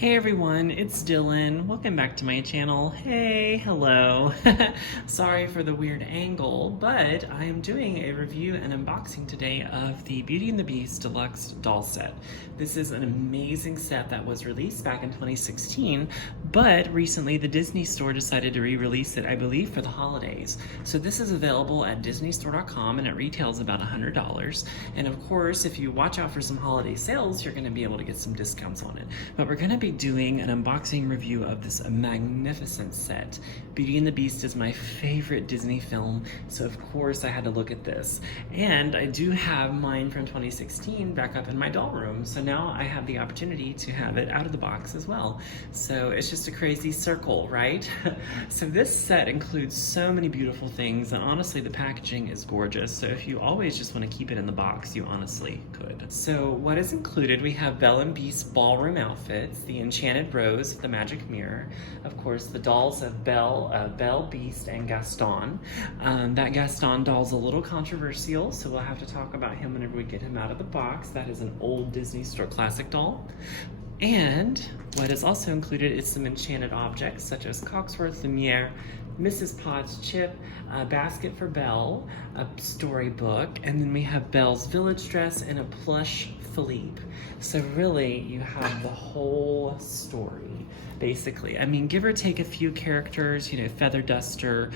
Hey everyone, it's Dylan. Welcome back to my channel. Hey, hello. Sorry for the weird angle, but I am doing a review and unboxing today of the Beauty and the Beast Deluxe doll set. This is an amazing set that was released back in 2016, but recently the Disney Store decided to re-release it, I believe, for the holidays. So this is available at disneystore.com and it retails about $100. And of course, if you watch out for some holiday sales, you're gonna be able to get some discounts on it. But we're gonna be doing an unboxing review of this magnificent set. Beauty and the Beast is my favorite Disney film, so of course I had to look at this. And I do have mine from 2016 back up in my doll room, so now I have the opportunity to have it out of the box as well. So it's just a crazy circle, right? So this set includes so many beautiful things, and honestly the packaging is gorgeous, so if you always just want to keep it in the box, you honestly could. So what is included, we have Belle and Beast ballroom outfits, the Enchanted Rose, the magic mirror, of course the dolls of Belle, Beast, and Gaston. That Gaston doll's a little controversial, so we'll have to talk about him whenever we get him out of the box. That is an old Disney Store classic doll. And what is also included is some enchanted objects such as Cogsworth Lumiere, Mrs. Potts chip, a basket for Belle, a storybook, and then we have Belle's village dress and a plush Phillippe. So really, you have the whole story, basically. I mean, give or take a few characters, you know, Feather Duster,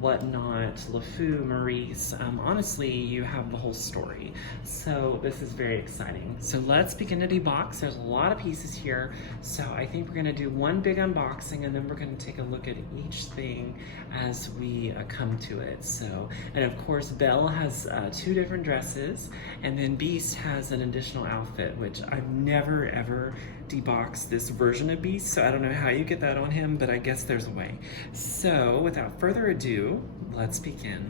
whatnot, LeFou, Maurice. Honestly, you have the whole story. So this is very exciting. So let's begin to debox. There's a lot of pieces here. So I think we're gonna do one big unboxing and then we're gonna take a look at each thing as we come to it. So, and of course, Belle has two different dresses, and then Beast has an additional outfit, which I've never ever deboxed this version of Beast, so I don't know how you get that on him, but I guess there's a way. So without further ado, let's begin.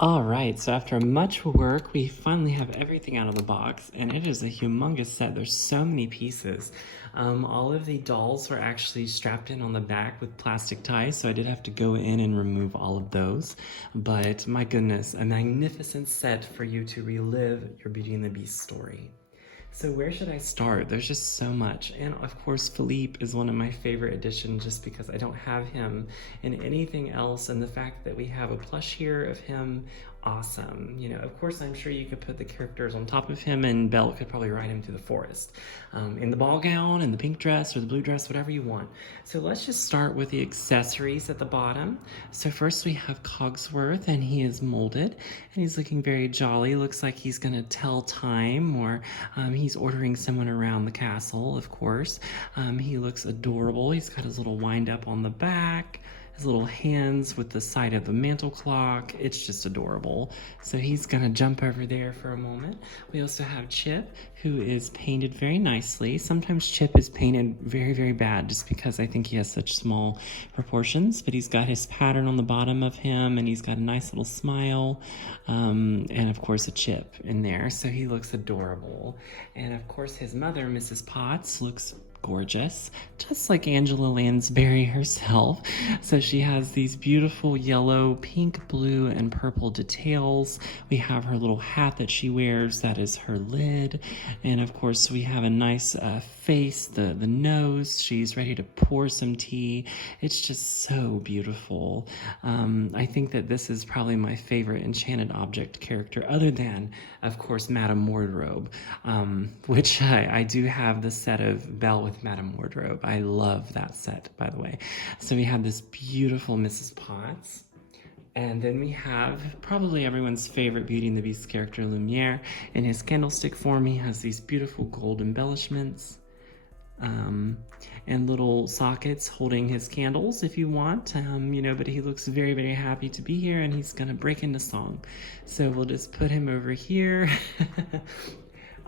All right, so after much work, we finally have everything out of the box, and it is a humongous set. There's so many pieces. All of the dolls were actually strapped in on the back with plastic ties, so I did have to go in and remove all of those. But my goodness, a magnificent set for you to relive your Beauty and the Beast story. So where should I start? There's just so much. And of course, Phillippe is one of my favorite additions just because I don't have him in anything else. And the fact that we have a plush here of him, awesome. You know, of course, I'm sure you could put the characters on top of him and Belle could probably ride him through the forest. In the ball gown, in the pink dress or the blue dress, whatever you want. So let's just start with the accessories at the bottom. So first we have Cogsworth, and he is molded and he's looking very jolly. Looks like he's gonna tell time, or he's ordering someone around the castle, of course. He looks adorable. He's got his little wind up on the back, his little hands with the side of the mantle clock. It's just adorable. So he's gonna jump over there for a moment. We also have Chip, who is painted very nicely. Sometimes Chip is painted very, very bad just because I think he has such small proportions, but he's got his pattern on the bottom of him and he's got a nice little smile, and of course a chip in there. So he looks adorable. And of course his mother, Mrs. Potts, looks gorgeous, just like Angela Lansbury herself. So she has these beautiful yellow, pink, blue, and purple details. We have her little hat that she wears, that is her lid. And of course we have a nice face, the nose. She's ready to pour some tea. It's just so beautiful. I think that this is probably my favorite enchanted object character, other than, of course, Madame Wardrobe, which I do have the set of Belle with Madame Wardrobe. I love that set, by the way. So we have this beautiful Mrs. Potts. And then we have probably everyone's favorite Beauty and the Beast character, Lumiere. In his candlestick form, he has these beautiful gold embellishments. And little sockets holding his candles if you want, you know, but he looks very, very happy to be here and he's gonna break into song. So we'll just put him over here.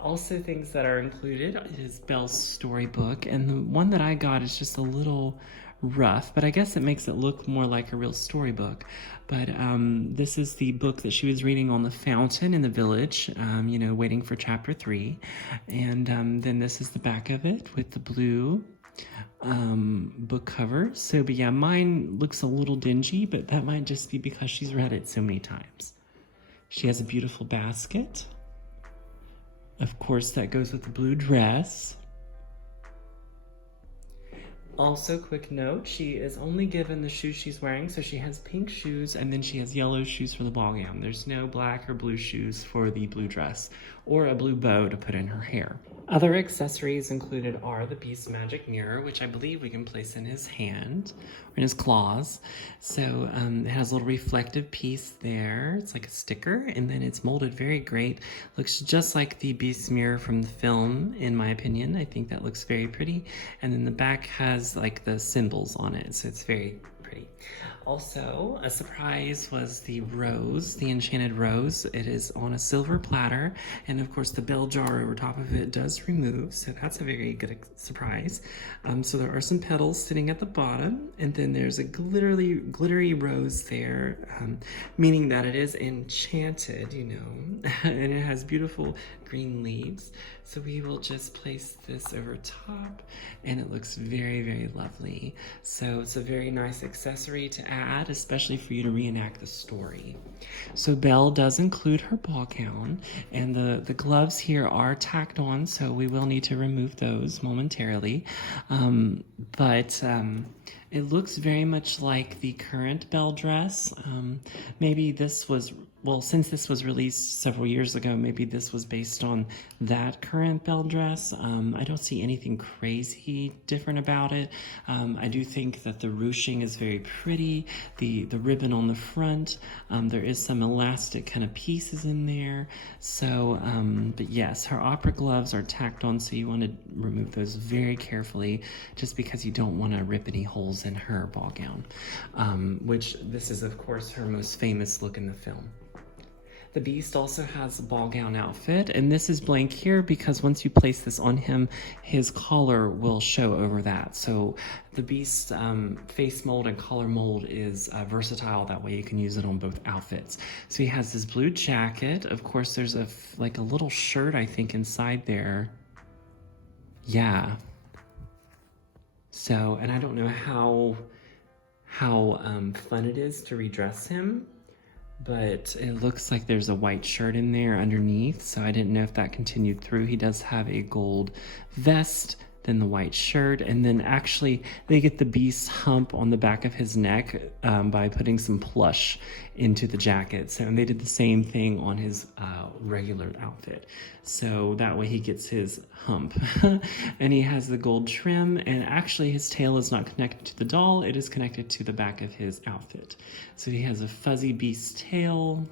Also, things that are included is Belle's storybook, and the one that I got is just a little rough, but I guess it makes it look more like a real storybook. But this is the book that she was reading on the fountain in the village, you know, waiting for chapter 3. And then this is the back of it with the blue book cover. So, but yeah, mine looks a little dingy, but that might just be because she's read it so many times. She has a beautiful basket. Of course, that goes with the blue dress. Also, quick note, she is only given the shoes she's wearing, so she has pink shoes and then she has yellow shoes for the ball gown. There's no black or blue shoes for the blue dress or a blue bow to put in her hair. Other accessories included are the Beast's magic mirror, which I believe we can place in his hand or in his claws. So it has a little reflective piece there. It's like a sticker, and then it's molded very great. Looks just like the Beast's mirror from the film, in my opinion. I think that looks very pretty. And then the back has like the symbols on it, so it's very pretty. Also, a surprise was the rose, the enchanted rose. It is on a silver platter, and of course the bell jar over top of it does remove, so that's a very good surprise. So there are some petals sitting at the bottom, and then there's a glittery rose there, meaning that it is enchanted, you know, and it has beautiful green leaves. So we will just place this over top, and it looks very, very lovely. So it's a very nice accessory to add, especially for you to reenact the story. So Belle does include her ball gown, and the gloves here are tacked on, so we will need to remove those momentarily. But it looks very much like the current Belle dress. Maybe this was, well, since this was released several years ago, maybe this was based on that current Belle dress. I don't see anything crazy different about it. I do think that the ruching is very pretty. The ribbon on the front, there is some elastic kind of pieces in there. So, but yes, her opera gloves are tacked on, so you want to remove those very carefully, just because you don't want to rip any holes in her ball gown, which this is, of course, her most famous look in the film. The Beast also has a ball gown outfit, and this is blank here because once you place this on him, his collar will show over that. So the Beast's face mold and collar mold is versatile. That way you can use it on both outfits. So he has this blue jacket. Of course, there's like a little shirt, I think, inside there. Yeah. So, and I don't know how fun it is to redress him, but it looks like there's a white shirt in there underneath, so I didn't know if that continued through. He does have a gold vest, then the white shirt, and then actually they get the Beast's hump on the back of his neck by putting some plush into the jacket. So, and they did the same thing on his regular outfit. So that way he gets his hump. And he has the gold trim, and actually his tail is not connected to the doll, it is connected to the back of his outfit. So he has a fuzzy Beast tail.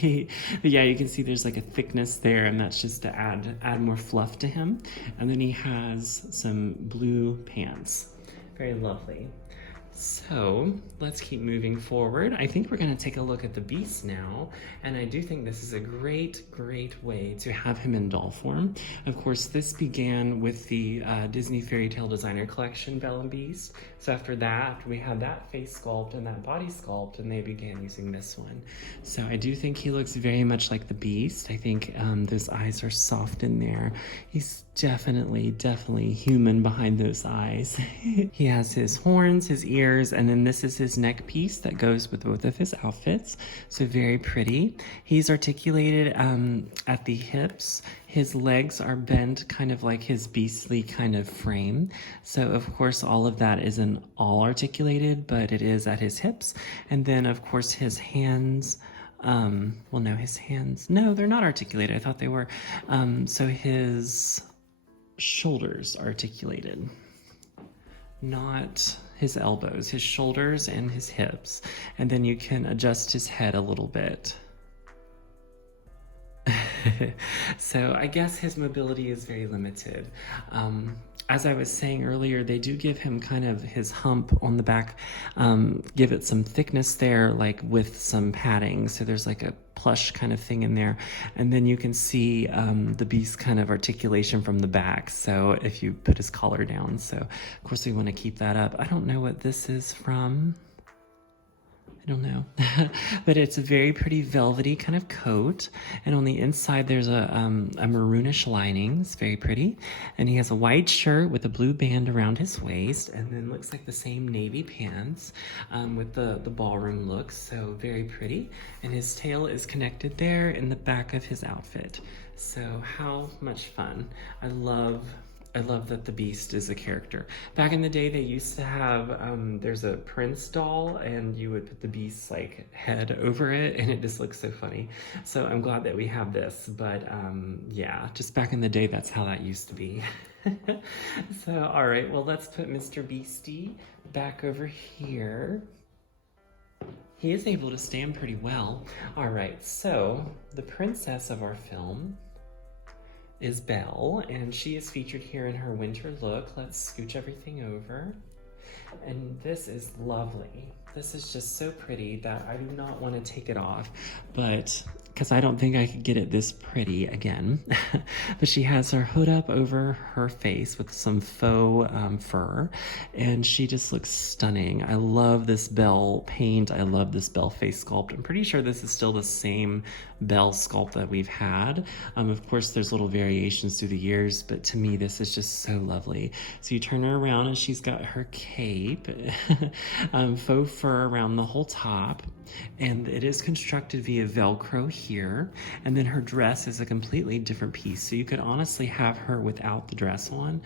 Yeah, you can see there's like a thickness there, and that's just to add more fluff to him. And then he has some blue pants. Very lovely. So let's keep moving forward. I think we're going to take a look at the Beast now, and I do think this is a great way to have him in doll form. Of course, this began with the Disney Fairy Tale Designer Collection, Belle and Beast. So after that, we had that face sculpt and that body sculpt, and they began using this one. So I do think he looks very much like the Beast. I think those eyes are soft in there. He's definitely human behind those eyes. He has his horns, his ears, and then this is his neck piece that goes with both of his outfits. So very pretty. He's articulated at the hips. His legs are bent kind of like his beastly kind of frame. So of course all of that isn't all articulated, but it is at his hips. And then of course his hands, well no, his hands, no, they're not articulated. I thought they were. So his shoulders articulated, not his elbows, his shoulders and his hips. And then you can adjust his head a little bit. So I guess his mobility is very limited. As I was saying earlier, they do give him kind of his hump on the back, give it some thickness there, like with some padding. So there's like a plush kind of thing in there. And then you can see the Beast kind of articulation from the back. So if you put his collar down. So of course we want to keep that up. I don't know what this is from. I don't know, but it's a very pretty velvety kind of coat, and on the inside there's a maroonish lining. It's very pretty, and he has a white shirt with a blue band around his waist, and then looks like the same navy pants with the ballroom look. So very pretty, and his tail is connected there in the back of his outfit. So how much fun. I love that the Beast is a character. Back in the day, they used to have, there's a Prince doll, and you would put the Beast's like head over it, and it just looks so funny. So I'm glad that we have this, but yeah, just back in the day, that's how that used to be. So, all right, well, let's put Mr. Beastie back over here. He is able to stand pretty well. All right, so the princess of our film is Belle, and she is featured here in her winter look. Let's scooch everything over. And this is lovely. This is just so pretty that I do not want to take it off, but because I don't think I could get it this pretty again. But she has her hood up over her face with some faux fur, and she just looks stunning. I love this Belle paint. I love this Belle face sculpt. I'm pretty sure this is still the same Belle sculpt that we've had. Of course, there's little variations through the years, but to me, this is just so lovely. So you turn her around, and she's got her cape, faux fur around the whole top, and it is constructed via Velcro here, and then her dress is a completely different piece. So you could honestly have her without the dress on,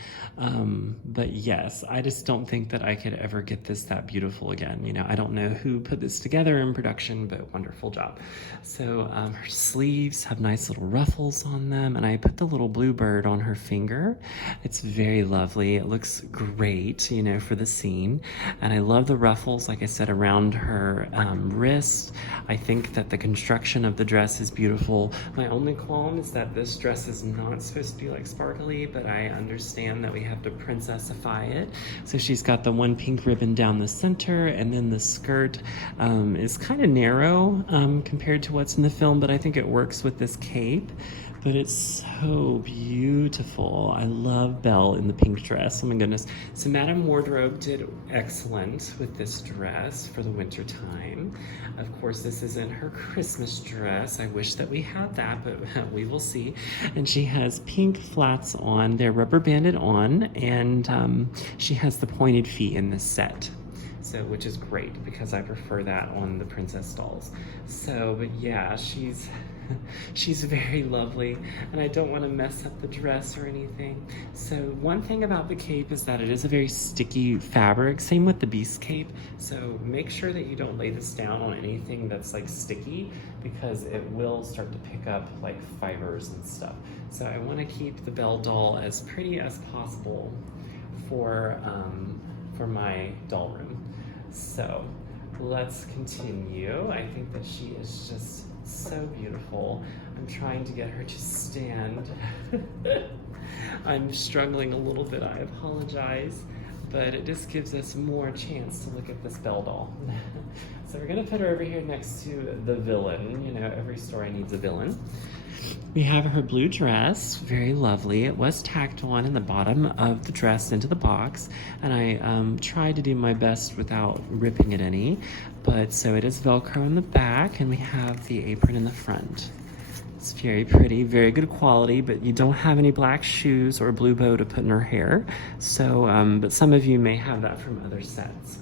but yes, I just don't think that I could ever get this that beautiful again. You know, I don't know who put this together in production, but wonderful job. So her sleeves have nice little ruffles on them, and I put the little bluebird on her finger. It's very lovely. It looks great, you know, for the scene, and I love the ruffles. Like I said, said, around her wrist. I think that the construction of the dress is beautiful. My only qualm is that this dress is not supposed to be like sparkly, but I understand that we have to princessify it. So she's got the one pink ribbon down the center, and then the skirt is kind of narrow compared to what's in the film, but I think it works with this cape. But it's so beautiful. I love Belle in the pink dress. Oh my goodness. So Madame Wardrobe did excellent with this dress for the winter time. Of course, this isn't her Christmas dress. I wish that we had that, but we will see. And she has pink flats on. They're rubber banded on, and she has the pointed feet in this set. So, which is great because I prefer that on the princess dolls. So, but yeah, she's very lovely, and I don't want to mess up the dress or anything. So one thing about the cape is that it is a very sticky fabric, same with the Beast cape. So make sure that you don't lay this down on anything that's like sticky, because it will start to pick up like fibers and stuff. So I want to keep the Belle doll as pretty as possible for my doll room. So let's continue. I think that she is just so beautiful. I'm trying to get her to stand. I'm struggling a little bit, I apologize, but it just gives us more chance to look at this Belle doll. So we're gonna put her over here next to the villain. You know, every story needs a villain. We have her blue dress, very lovely. It was tacked on in the bottom of the dress into the box, and I tried to do my best without ripping it any. But so it is Velcro in the back, and we have the apron in the front. It's very pretty, very good quality, but you don't have any black shoes or blue bow to put in her hair. So, but some of you may have that from other sets.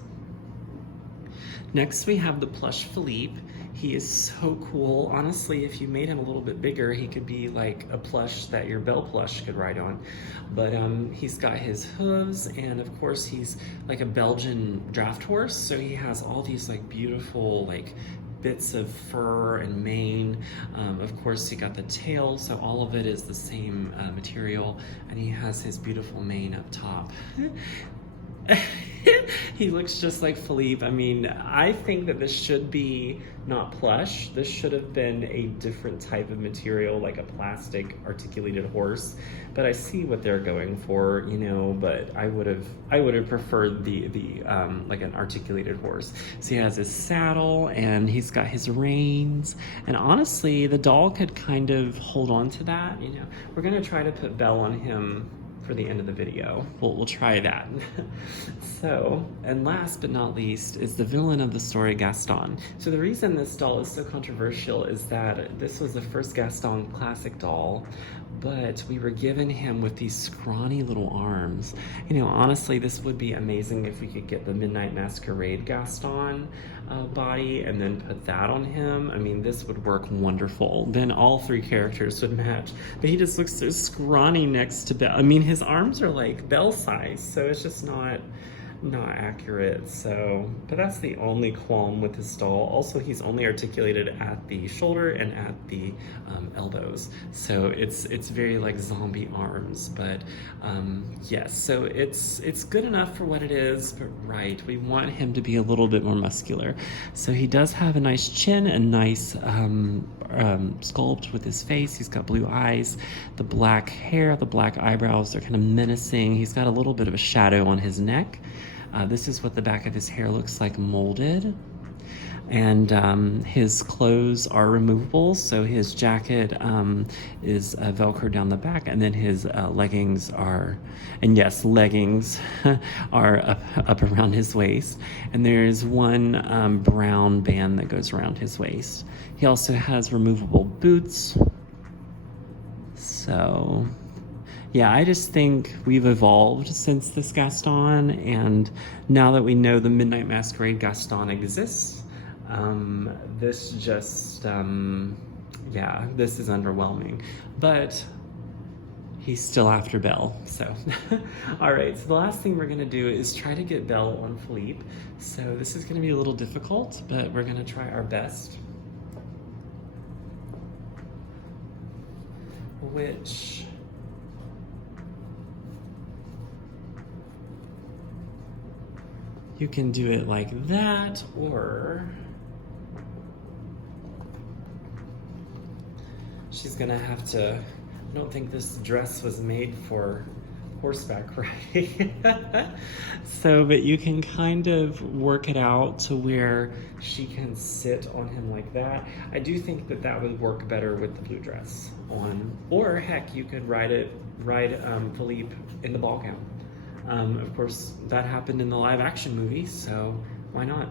Next, we have the plush Phillippe. He is so cool. Honestly, if you made him a little bit bigger, he could be like a plush that your Belle plush could ride on. But he's got his hooves, and of course he's like a Belgian draft horse. So he has all these like beautiful like bits of fur and mane. Of course, he got the tail, so all of it is the same material, and he has his beautiful mane up top. He looks just like Phillippe. I mean, I think that this should be not plush. This should have been a different type of material, like a plastic articulated horse. But I see what they're going for, you know. But I would have preferred the like an articulated horse. So he has his saddle, and he's got his reins. And honestly, the doll could kind of hold on to that. You know, we're gonna try to put Belle on him for the end of the video. We'll try that. So, and last but not least is the villain of the story, Gaston. So the reason this doll is so controversial is that this was the first Gaston classic doll, but we were given him with these scrawny little arms. You know, honestly, this would be amazing if we could get the Midnight Masquerade Gaston body and then put that on him. I mean, this would work wonderful. Then all three characters would match. But he just looks so scrawny next to Belle. I mean, his arms are like Belle size, so it's just not accurate. So, but that's the only qualm with this doll. Also, he's only articulated at the shoulder and at the elbows, so it's very like zombie arms. But yes, so it's good enough for what it is, but right, we want him to be a little bit more muscular. So he does have a nice chin and nice sculpt with his face. He's got blue eyes, the black hair, the black eyebrows, they're kind of menacing. He's got a little bit of a shadow on his neck. This is what the back of his hair looks like molded. And his clothes are removable, so his jacket is Velcro down the back, and then his leggings are, and yes, leggings are up around his waist. And there's one brown band that goes around his waist. He also has removable boots. So yeah, I just think we've evolved since this Gaston, and now that we know the Midnight Masquerade Gaston exists, this just, yeah, this is underwhelming. But he's still after Belle, so. All right, so the last thing we're gonna do is try to get Belle on Phillippe. So this is gonna be a little difficult, but we're gonna try our best. Which, you can do it like that, or she's gonna have to, I don't think this dress was made for horseback riding. So, but you can kind of work it out to where she can sit on him like that. I do think that that would work better with the blue dress on, or heck, you could ride Phillippe in the ball gown. Of course, that happened in the live action movie, so why not?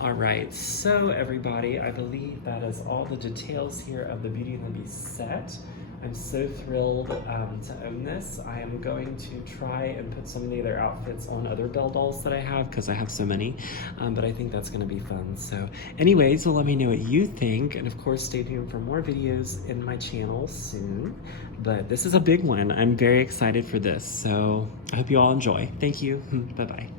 All right, so everybody, I believe that is all the details here of the Beauty and the Beast set. I'm so thrilled to own this. I am going to try and put some of the other outfits on other Belle dolls that I have, because I have so many, but I think that's gonna be fun. So anyways, so let me know what you think, and of course stay tuned for more videos in my channel soon. But this is a big one. I'm very excited for this, so I hope you all enjoy. Thank you. Bye-bye.